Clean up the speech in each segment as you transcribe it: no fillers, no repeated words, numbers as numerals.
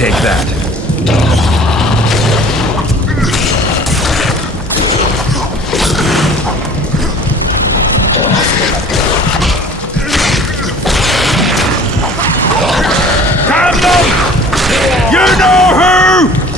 Take that. You know who!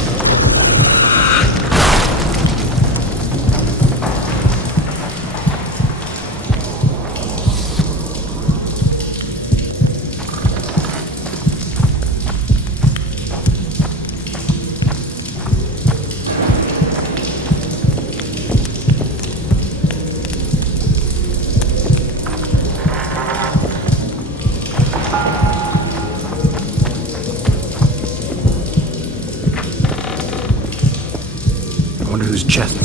Whose chest?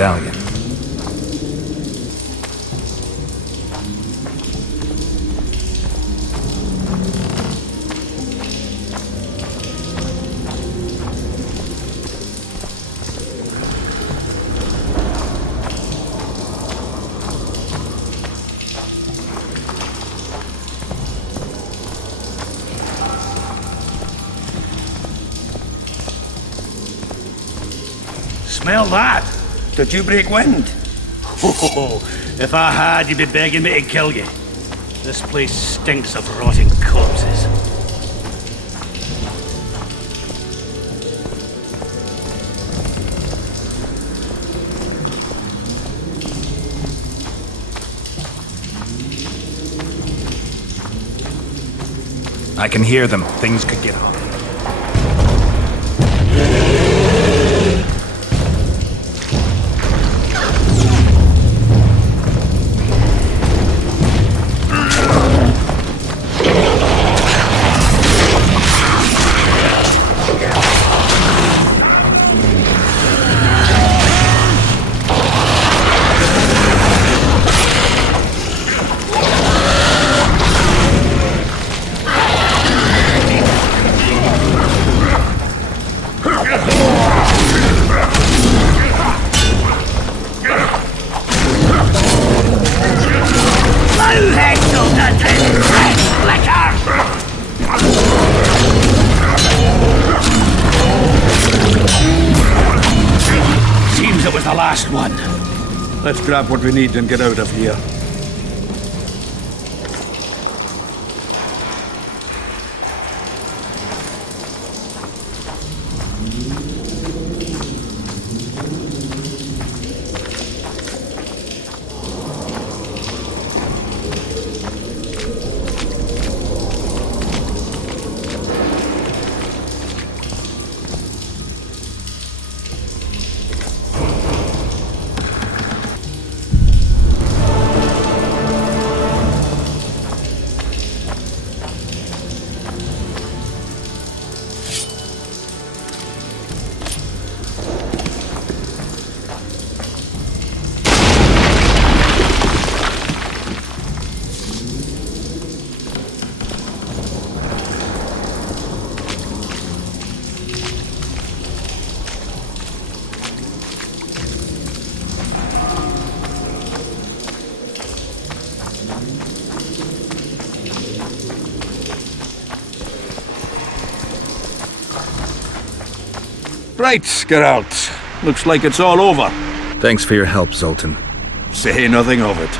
medallion. Smell that? Did you break wind? Oh, if I had, you'd be begging me to kill you. This place stinks of rotting corpses. I can hear them. Things could get off. Seems it was the last one. Let's grab what we need and get out of here. Right, Geralt. Looks like it's all over. Thanks for your help, Zoltan. Say nothing of it.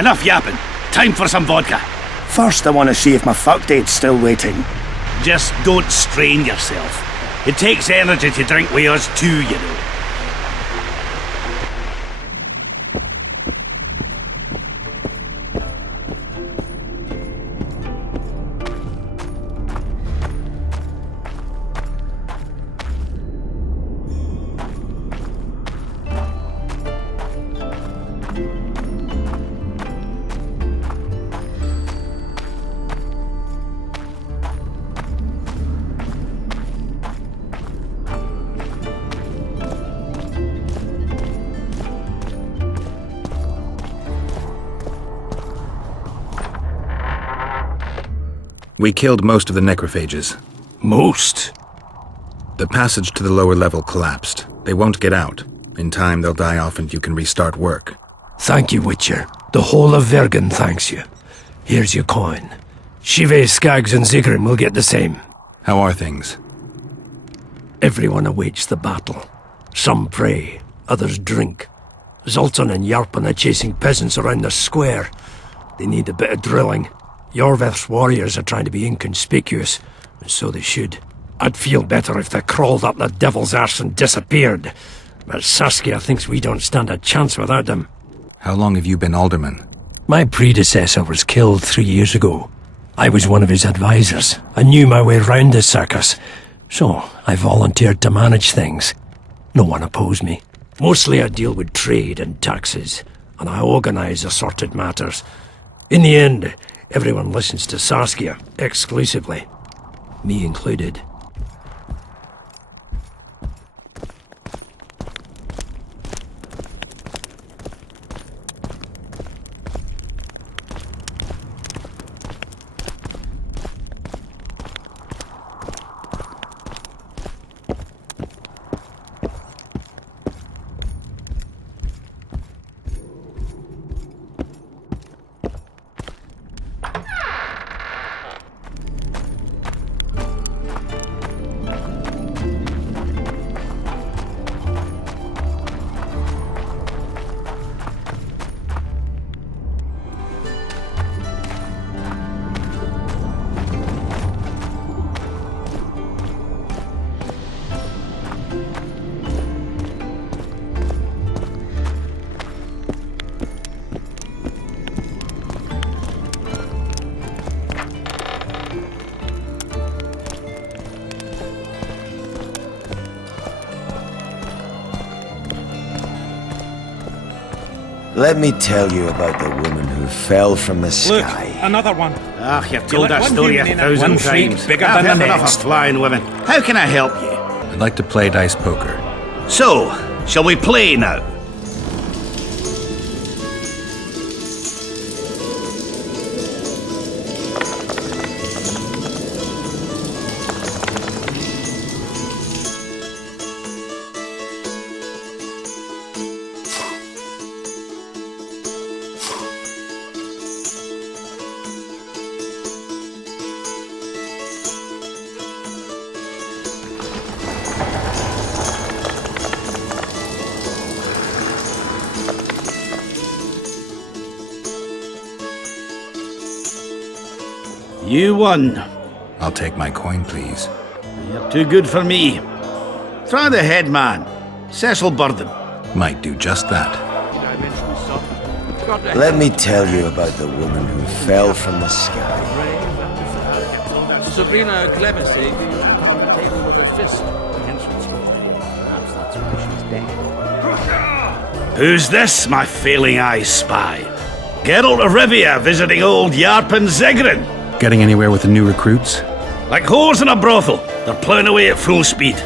Enough yapping. Time for some vodka. First, I want to see if my fuck date's still waiting. Just don't strain yourself. It takes energy to drink with us too, you know. We killed most of the necrophages. Most? The passage to the lower level collapsed. They won't get out. In time, they'll die off and you can restart work. Thank you, Witcher. The whole of Vergen thanks you. Here's your coin. Shive, Skaggs, and Zigrim will get the same. How are things? Everyone awaits the battle. Some pray, others drink. Zoltan and Yarpan are chasing peasants around the square. They need a bit of drilling. Iorveth's warriors are trying to be inconspicuous, and so they should. I'd feel better if they crawled up the devil's arse and disappeared. But Saskia thinks we don't stand a chance without them. How long have you been alderman? My predecessor was killed 3 years ago. I was one of his advisors. I knew my way round the circus, so I volunteered to manage things. No one opposed me. Mostly I deal with trade and taxes, and I organize assorted matters. In the end, everyone listens to Saskia, exclusively. Me included. Let me tell you about the woman who fell from the Look, sky. another one. Ah, you've told that one story human in 1,000 one freak times. bigger I've than the had enough next. of flying women. How can I help you? I'd like to play dice poker. So, shall we play now? You won. I'll take my coin, please. You're too good for me. Try the head man, Cecil Burden. Might do just that. Let me tell you about the woman who fell from the sky. Sabrina Clemency pound the table with her fist against its wall. Perhaps that's why she's dead. Who's this, my failing eyes spy? Geralt de Rivia visiting old Yarpen Zegrin. Getting anywhere with the new recruits? Like whores in a brothel, they're ploughing away at full speed.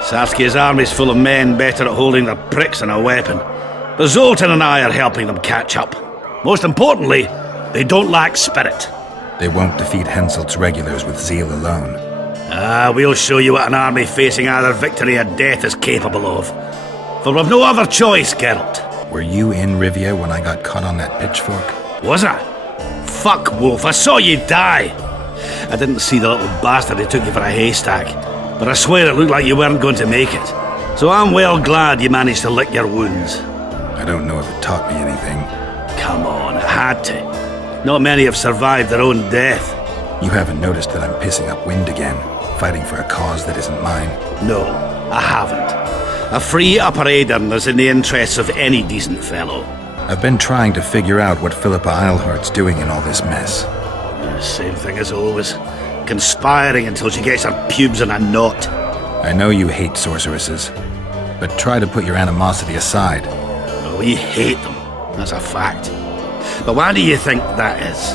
Saskia's army's full of men better at holding their pricks than a weapon. But Zoltan and I are helping them catch up. Most importantly, they don't lack spirit. They won't defeat Henselt's regulars with zeal alone. We'll show you what an army facing either victory or death is capable of. For we've no other choice, Geralt. Were you in Rivia when I got caught on that pitchfork? Was I? Fuck, Wolf, I saw you die. I didn't see the little bastard who took you for a haystack, but I swear it looked like you weren't going to make it. So I'm well glad you managed to lick your wounds. I don't know if it taught me anything. Come on, it had to. Not many have survived their own death. You haven't noticed that I'm pissing up wind again, fighting for a cause that isn't mine? No, I haven't. A free Upper Aedirn is in the interests of any decent fellow. I've been trying to figure out what Philippa Eilhart's doing in all this mess. Same thing as always. Conspiring until she gets her pubes in a knot. I know you hate sorceresses, but try to put your animosity aside. We hate them, that's a fact. But why do you think that is?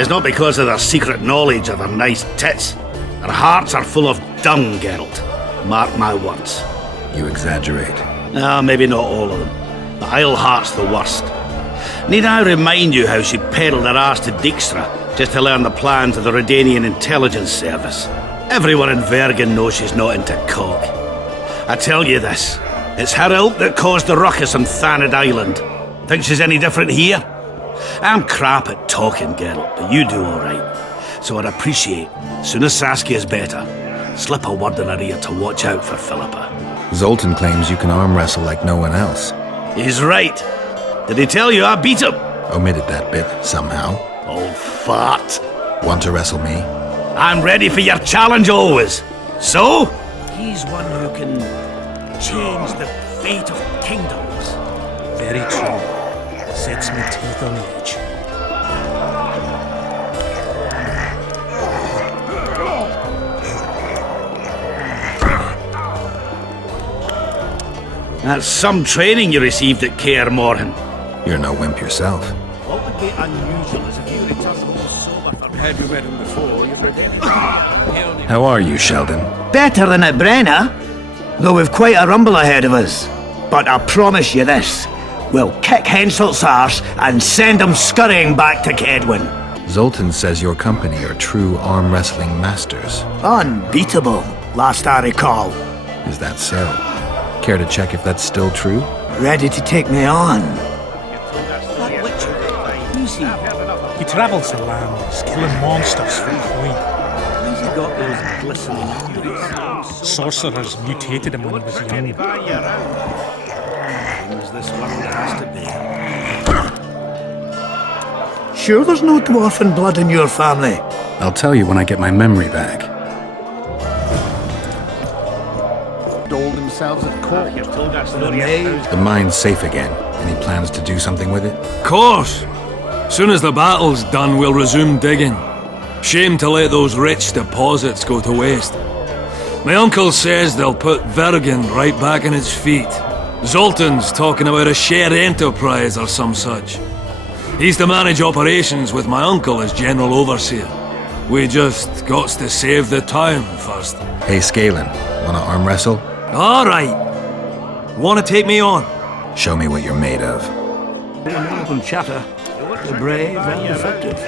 It's not because of their secret knowledge or their nice tits. Their hearts are full of dung, Geralt. Mark my words. You exaggerate. Maybe not all of them. But Eilhart's the worst. Need I remind you how she peddled her arse to Dijkstra just to learn the plans of the Redanian intelligence service? Everyone in Vergen knows she's not into cock. I tell you this, it's her ilk that caused the ruckus on Thanid Island. Think she's any different here? I'm crap at talking, Geralt, but you do alright. So I'd appreciate, as soon as Saskia's better, slip a word in her ear to watch out for Philippa. Zoltan claims you can arm wrestle like no one else. He's right. Did he tell you I beat him? Omitted that bit, somehow. Old fart. Want to wrestle me? I'm ready for your challenge always. So? He's one who can change the fate of kingdoms. Very true. Sets me teeth on edge. That's some training you received at Kaer Morhen. You're no wimp yourself. What would be unusual is if you returned more sober for... Had you met him before, you've read anything. How are you, Sheldon? Better than at Brenna, though we've quite a rumble ahead of us. But I promise you this, we'll kick Henselt's arse and send him scurrying back to Kedwin. Zoltan says your company are true arm wrestling masters. Unbeatable, last I recall. Is that so? Care to check if that's still true? Ready to take me on. That witcher, who's he? He travels the lands, killing monsters for coin. How's he got those glistening eyes? Sorcerers mutated him when he was young. As this world has to be. Sure there's no dwarfen blood in your family? I'll tell you when I get my memory back. Doled themselves at court. You've told that story 1,000 The mine's safe again. Any plans to do something with it? Course! Soon as the battle's done, we'll resume digging. Shame to let those rich deposits go to waste. My uncle says they'll put Vergen right back on its feet. Zoltan's talking about a shared enterprise or some such. He's to manage operations with my uncle as general overseer. We just gots to save the town first. Hey, Scalen, wanna arm wrestle? Alright. Wanna take me on? Show me what you're made of. Northern chatter. The brave and effective.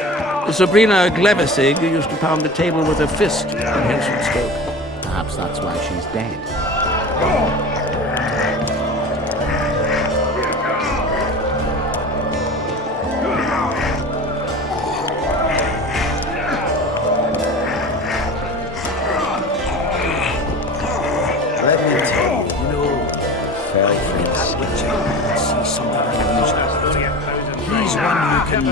Sabrina Glevissig used to pound the table with her fist, and hence it spoke. Perhaps that's why she's dead. Let me tell you, fell from the He's one who can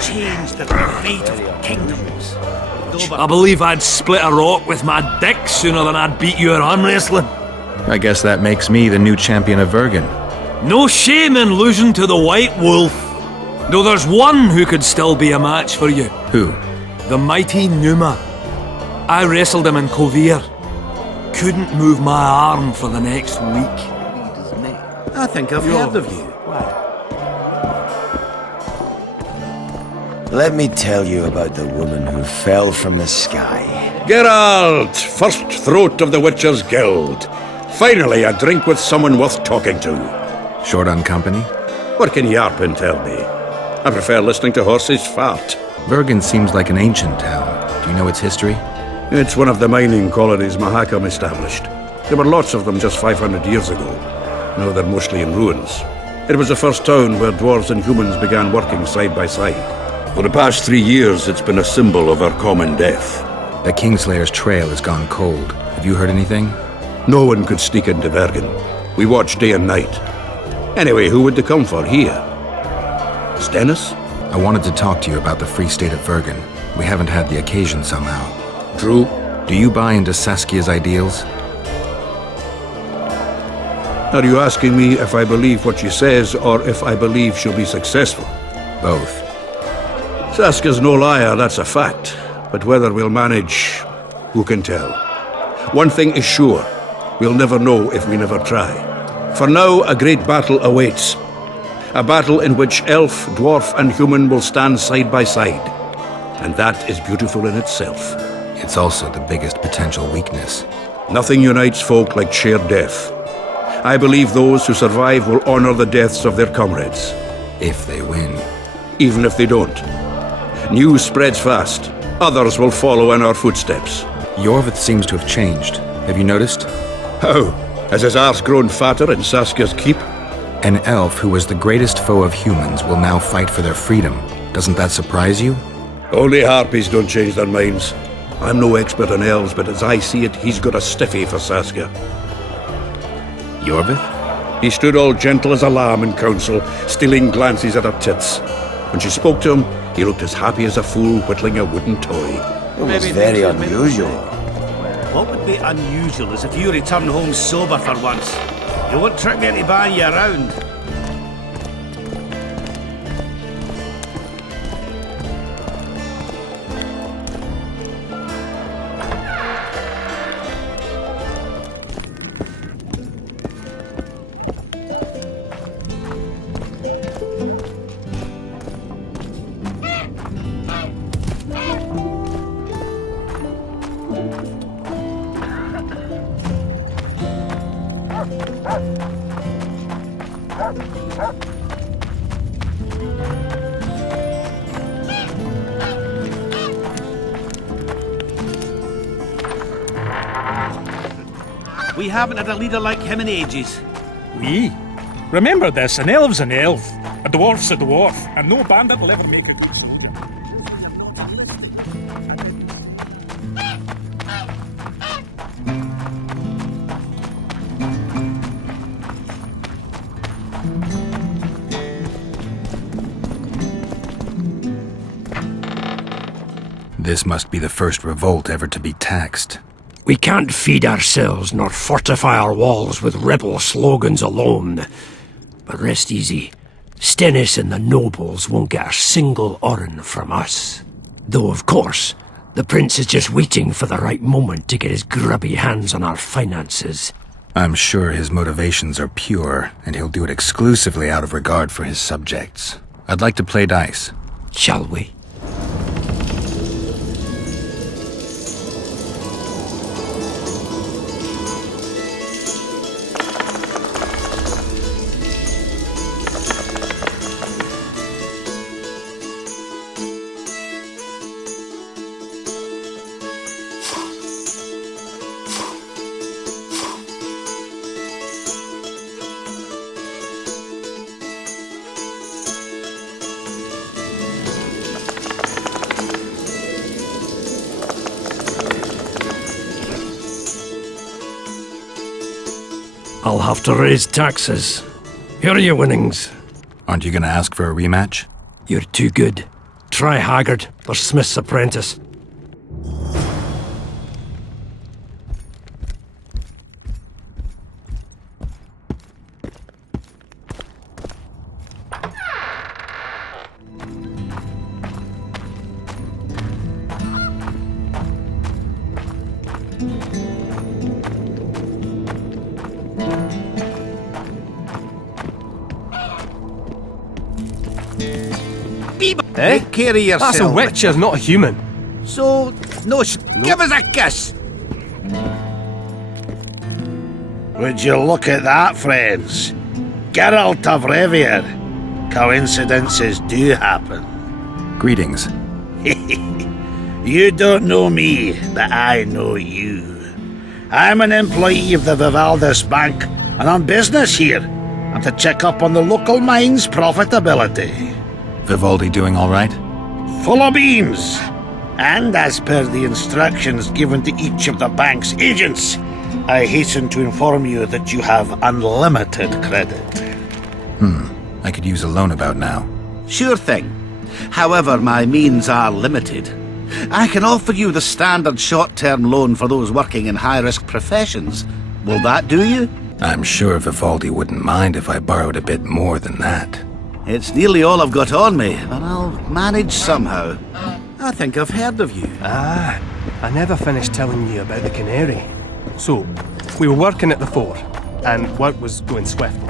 change the fate of kingdoms. I believe I'd split a rock with my dick sooner than I'd beat you at arm wrestling. I guess that makes me the new champion of Vergen. No shame in losing to the White Wolf. Though there's one who could still be a match for you. Who? The mighty Numa. I wrestled him in Kovir. Couldn't move my arm for the next week. I think I've heard of you. Let me tell you about the woman who fell from the sky. Geralt, first throat of the Witcher's Guild. Finally, a drink with someone worth talking to. Short on company? What can Yarpin tell me? I prefer listening to horses fart. Vergen seems like an ancient town. Do you know its history? It's one of the mining colonies Mahakam established. There were lots of them just 500 years ago. Now they're mostly in ruins. It was the first town where dwarves and humans began working side by side. For the past 3 years, it's been a symbol of our common death. The Kingslayer's trail has gone cold. Have you heard anything? No one could sneak into Bergen. We watched day and night. Anyway, who would they come for here? Stennis? I wanted to talk to you about the Free State of Vergen. We haven't had the occasion somehow. True. Do you buy into Saskia's ideals? Are you asking me if I believe what she says, or if I believe she'll be successful? Both. Saskia's no liar, that's a fact. But whether we'll manage, who can tell? One thing is sure, we'll never know if we never try. For now, a great battle awaits. A battle in which elf, dwarf, and human will stand side by side. And that is beautiful in itself. It's also the biggest potential weakness. Nothing unites folk like shared death. I believe those who survive will honor the deaths of their comrades. If they win. Even if they don't. News spreads fast. Others will follow in our footsteps. Iorveth seems to have changed. Have you noticed? How? Has his arse grown fatter in Saskia's keep? An elf who was the greatest foe of humans will now fight for their freedom. Doesn't that surprise you? Only harpies don't change their minds. I'm no expert on elves, but as I see it, he's got a stiffy for Saskia. Iorveth? He stood all gentle as a lamb in council, stealing glances at her tits. When she spoke to him, he looked as happy as a fool whittling a wooden toy. It was very unusual. What would be unusual is if you return home sober for once. You won't trick me into buying you around. We haven't had a leader like him in ages. We? Remember this, an elf's an elf, a dwarf's a dwarf, and no bandit will ever make a good soldier. This must be the first revolt ever to be taxed. We can't feed ourselves nor fortify our walls with rebel slogans alone. But rest easy. Stennis and the nobles won't get a single oren from us. Though, of course, the prince is just waiting for the right moment to get his grubby hands on our finances. I'm sure his motivations are pure, and he'll do it exclusively out of regard for his subjects. I'd like to play dice. Shall we? I'll have to raise taxes. Here are your winnings. Aren't you gonna ask for a rematch? You're too good. Try Haggard or Smith's apprentice. Take care of yourself. That's a witcher, not a human. So, give us a kiss. Would you look at that, friends? Geralt de Rivia. Coincidences do happen. Greetings. You don't know me, but I know you. I'm an employee of the Vivaldis Bank, and on business here. I'm to check up on the local mine's profitability. Vivaldi doing all right? Full of beans. And as per the instructions given to each of the bank's agents, I hasten to inform you that you have unlimited credit. I could use a loan about now. Sure thing. However, my means are limited. I can offer you the standard short-term loan for those working in high-risk professions. Will that do you? I'm sure Vivaldi wouldn't mind if I borrowed a bit more than that. It's nearly all I've got on me, but I'll manage somehow. I think I've heard of you. Ah, I never finished telling you about the canary. So, we were working at the fort, and work was going swiftly.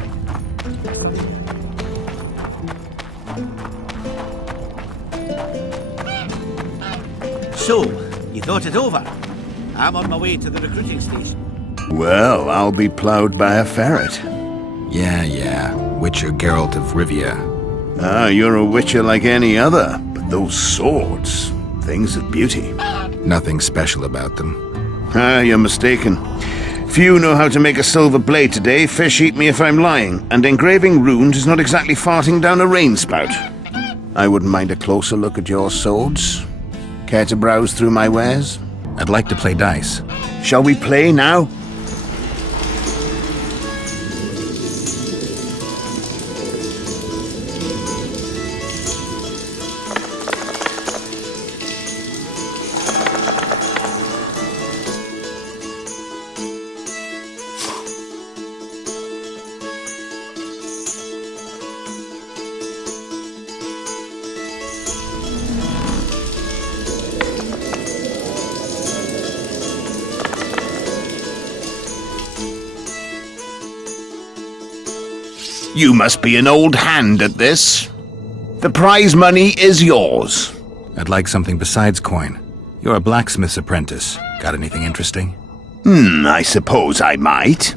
So, you thought it over? I'm on my way to the recruiting station. Well, I'll be ploughed by a ferret. Yeah. Witcher Geralt of Rivia. Ah, you're a witcher like any other, but those swords, things of beauty. Nothing special about them. Ah, you're mistaken. Few know how to make a silver blade today, fish eat me if I'm lying, and engraving runes is not exactly farting down a rain spout. I wouldn't mind a closer look at your swords. Care to browse through my wares? I'd like to play dice. Shall we play now? You must be an old hand at this. The prize money is yours. I'd like something besides coin. You're a blacksmith's apprentice. Got anything interesting? I suppose I might.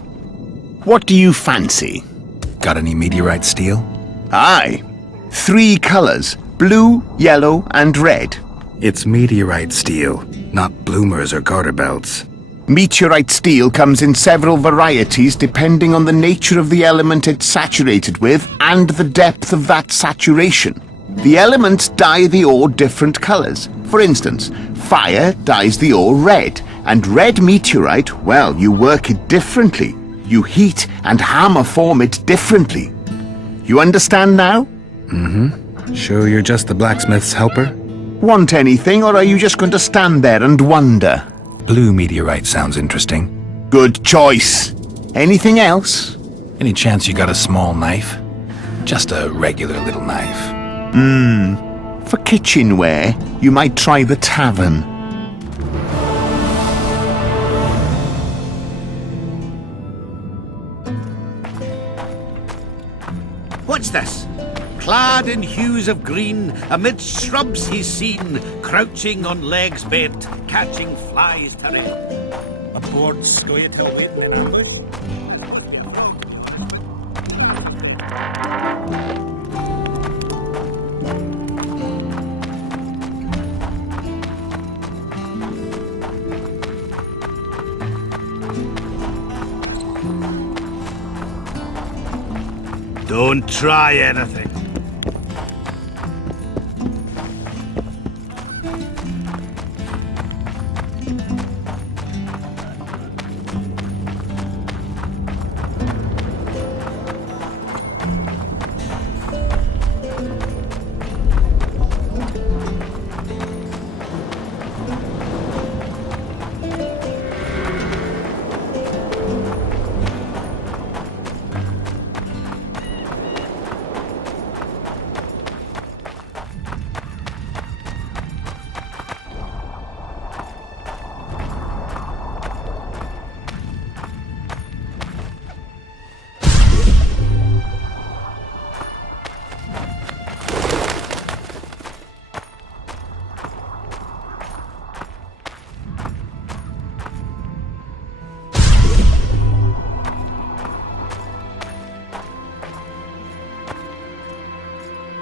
What do you fancy? Got any meteorite steel? Aye. 3 colors, blue, yellow, and red. It's meteorite steel, not bloomers or garter belts. Meteorite steel comes in several varieties depending on the nature of the element it's saturated with and the depth of that saturation. The elements dye the ore different colors. For instance, fire dyes the ore red, and red meteorite, well, you work it differently. You heat and hammer form it differently. You understand now? Sure you're just the blacksmith's helper? Want anything, or are you just going to stand there and wonder? Blue meteorite sounds interesting. Good choice. Anything else? Any chance you got a small knife? Just a regular little knife. For kitchenware, you might try the tavern. this? Clad in hues of green, amidst shrubs he's seen, crouching on legs bent, catching flies to rent. Aboard Scoia'tael waiting in ambush. Don't try anything.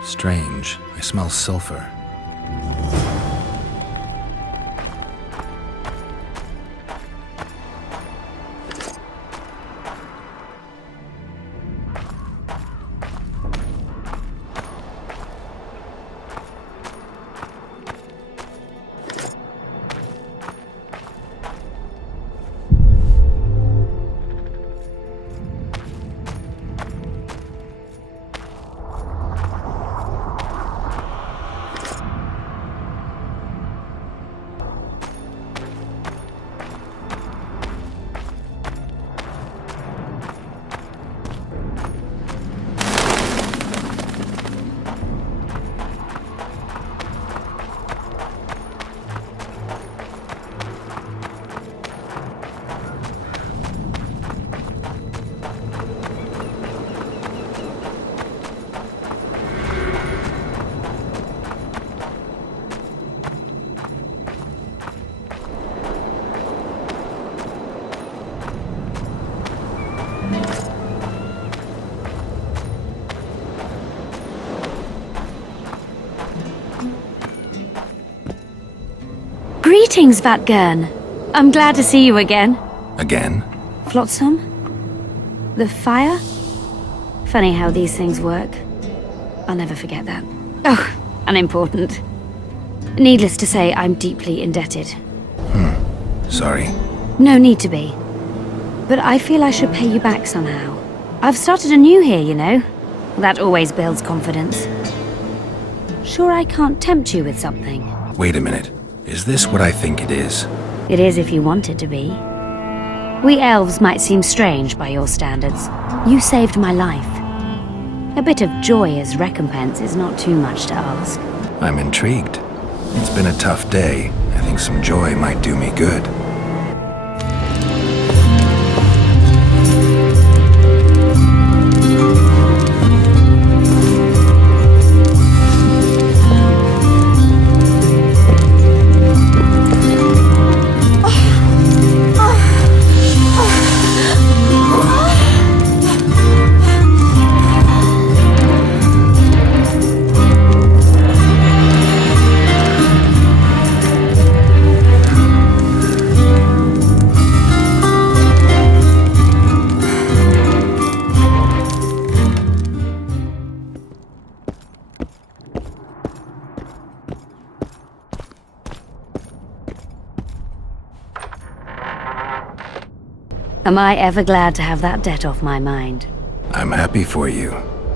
Strange. I smell sulfur. Greetings, Vatgern. I'm glad to see you again. Again? Flotsam? The fire? Funny how these things work. I'll never forget that. Oh, unimportant. Needless to say, I'm deeply indebted. Sorry. No need to be. But I feel I should pay you back somehow. I've started anew here, you know. That always builds confidence. Sure I can't tempt you with something? Wait a minute. Is this what I think it is? It is if you want it to be. We elves might seem strange by your standards. You saved my life. A bit of joy as recompense is not too much to ask. I'm intrigued. It's been a tough day. I think some joy might do me good. Am I ever glad to have that debt off my mind? I'm happy for you.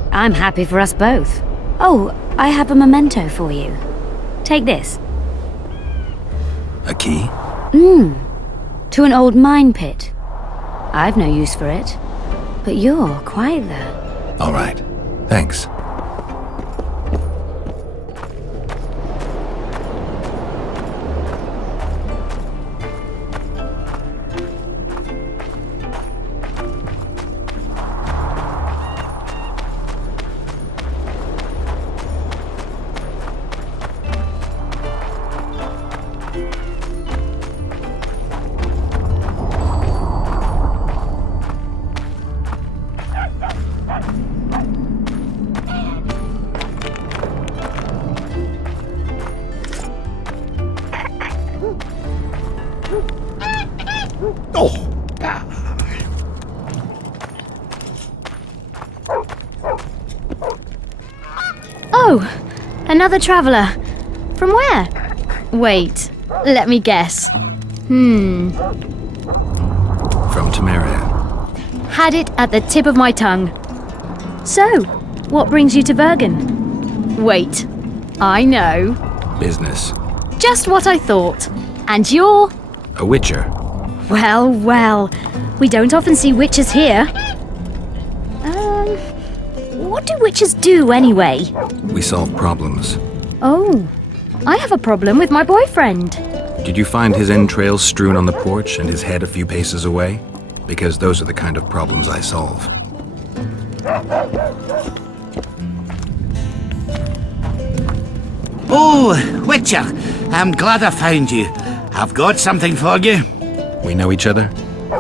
I'm happy for us both. Oh, I have a memento for you. Take this. A key? To an old mine pit. I've no use for it. But you're quite the... All right. Thanks. Oh, another traveller. From where? Wait, let me guess. From Temeria. Had it at the tip of my tongue. So, what brings you to Bergen? Wait, I know. Business. Just what I thought. And you're? A witcher. Well, well. We don't often see witches here. What do witches do anyway? We solve problems. Oh, I have a problem with my boyfriend. Did you find his entrails strewn on the porch and his head a few paces away? Because those are the kind of problems I solve. Oh, Witcher, I'm glad I found you. I've got something for you. We know each other?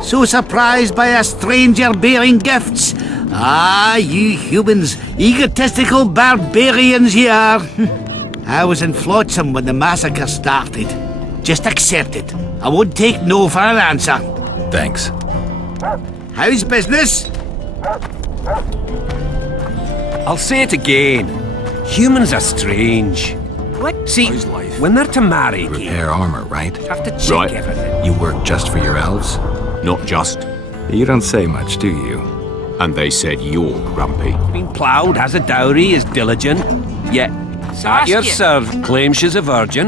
So surprised by a stranger bearing gifts? Ah, you humans, egotistical barbarians you are. I was in Flotsam when the massacre started. Just accept it. I won't take no for an answer. Thanks. How's business? I'll say it again. Humans are strange. What? See, when they're to marry, Repair armor, right? have to check everything. You work just for your elves? Not just. You don't say much, do you? And they said you're grumpy. Been ploughed, has a dowry, is diligent. Yet, your serve claims she's a virgin.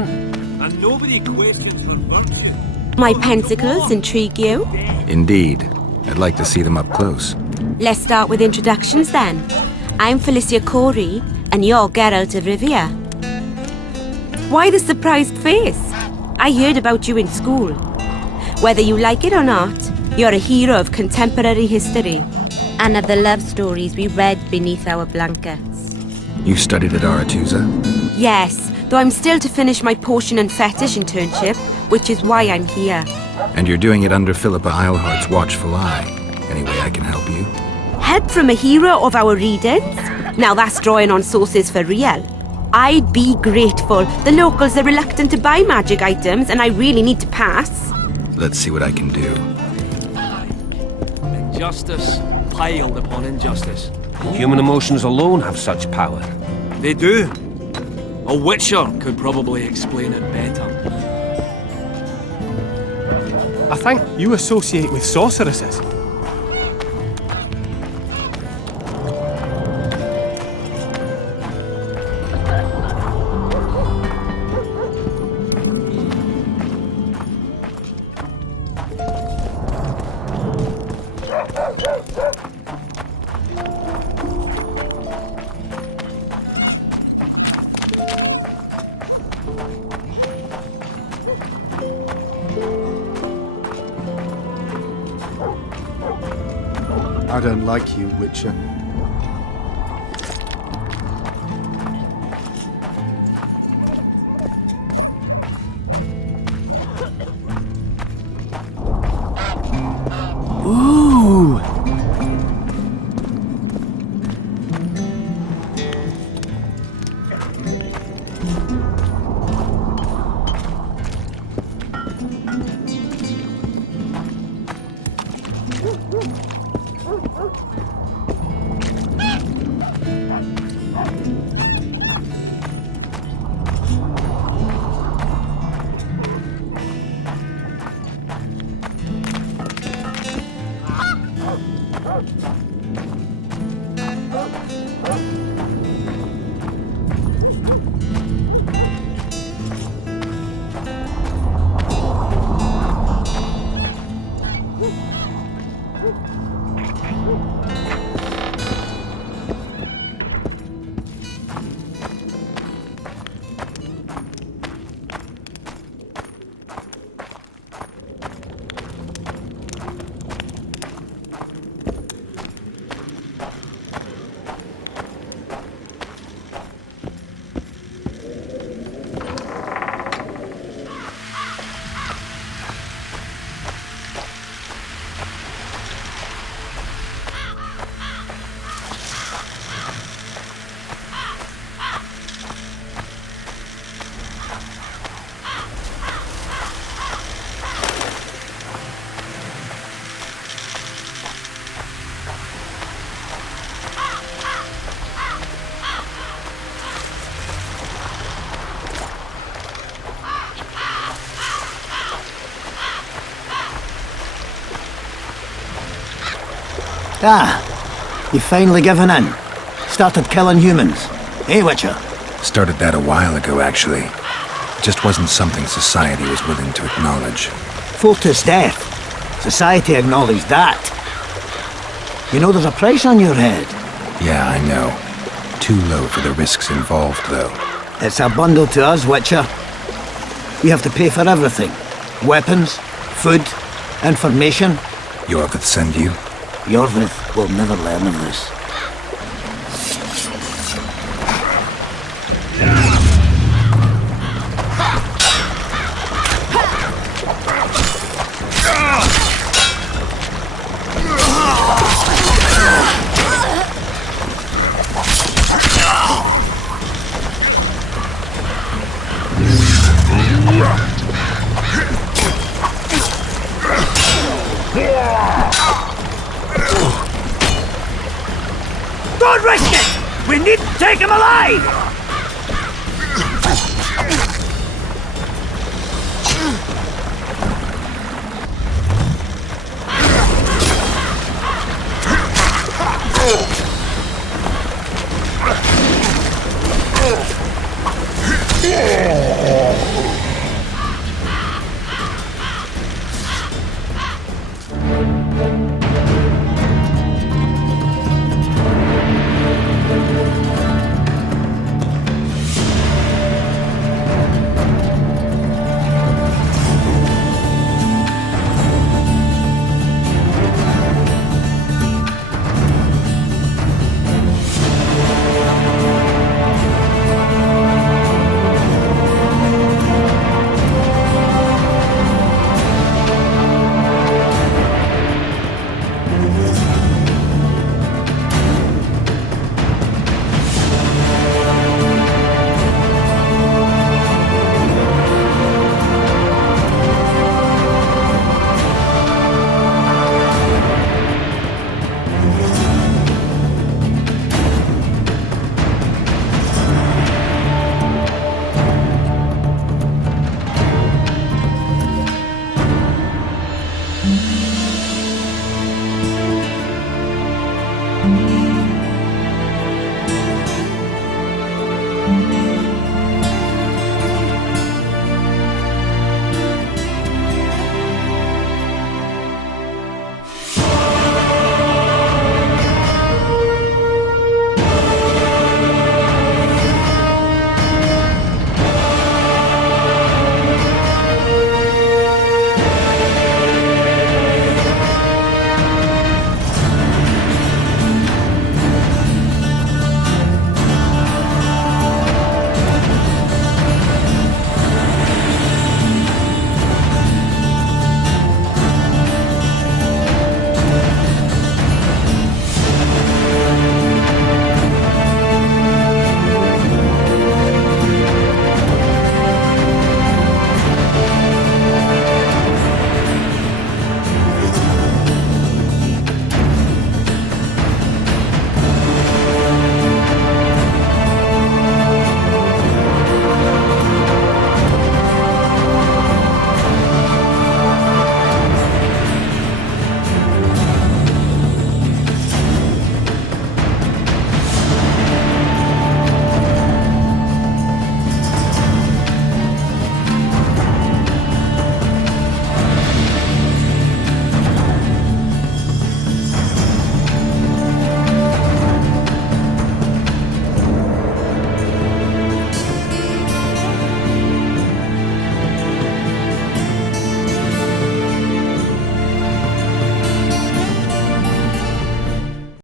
And nobody questions her virtue. My pentacles intrigue you? Indeed. I'd like to see them up close. Let's start with introductions then. I'm Felicia Corey, and you're Geralt de Rivia. Why the surprised face? I heard about you in school. Whether you like it or not, you're a hero of contemporary history, and of the love stories we read beneath our blankets. You studied at Aretusa? Yes, though I'm still to finish my potion and fetish internship, which is why I'm here. And you're doing it under Philippa Eilhart's watchful eye. Any way I can help you? Help from a hero of our readings? Now that's drawing on sources for real. I'd be grateful. The locals are reluctant to buy magic items, and I really need to pass. Let's see what I can do. Injustice piled upon injustice. Human emotions alone have such power. They do. A witcher could probably explain it better. I think you associate with sorceresses. I don't like you, Witcher. Ooh! Ah, you've finally given in. Started killing humans. Eh, Witcher? Started that a while ago, actually. It just wasn't something society was willing to acknowledge. Fortis death. Society acknowledged that. You know there's a price on your head. Yeah, I know. Too low for the risks involved, though. It's a bundle to us, Witcher. We have to pay for everything. Weapons, food, information. Iorveth send you? Iorveth will never learn of this. Don't risk it! We need to take him alive!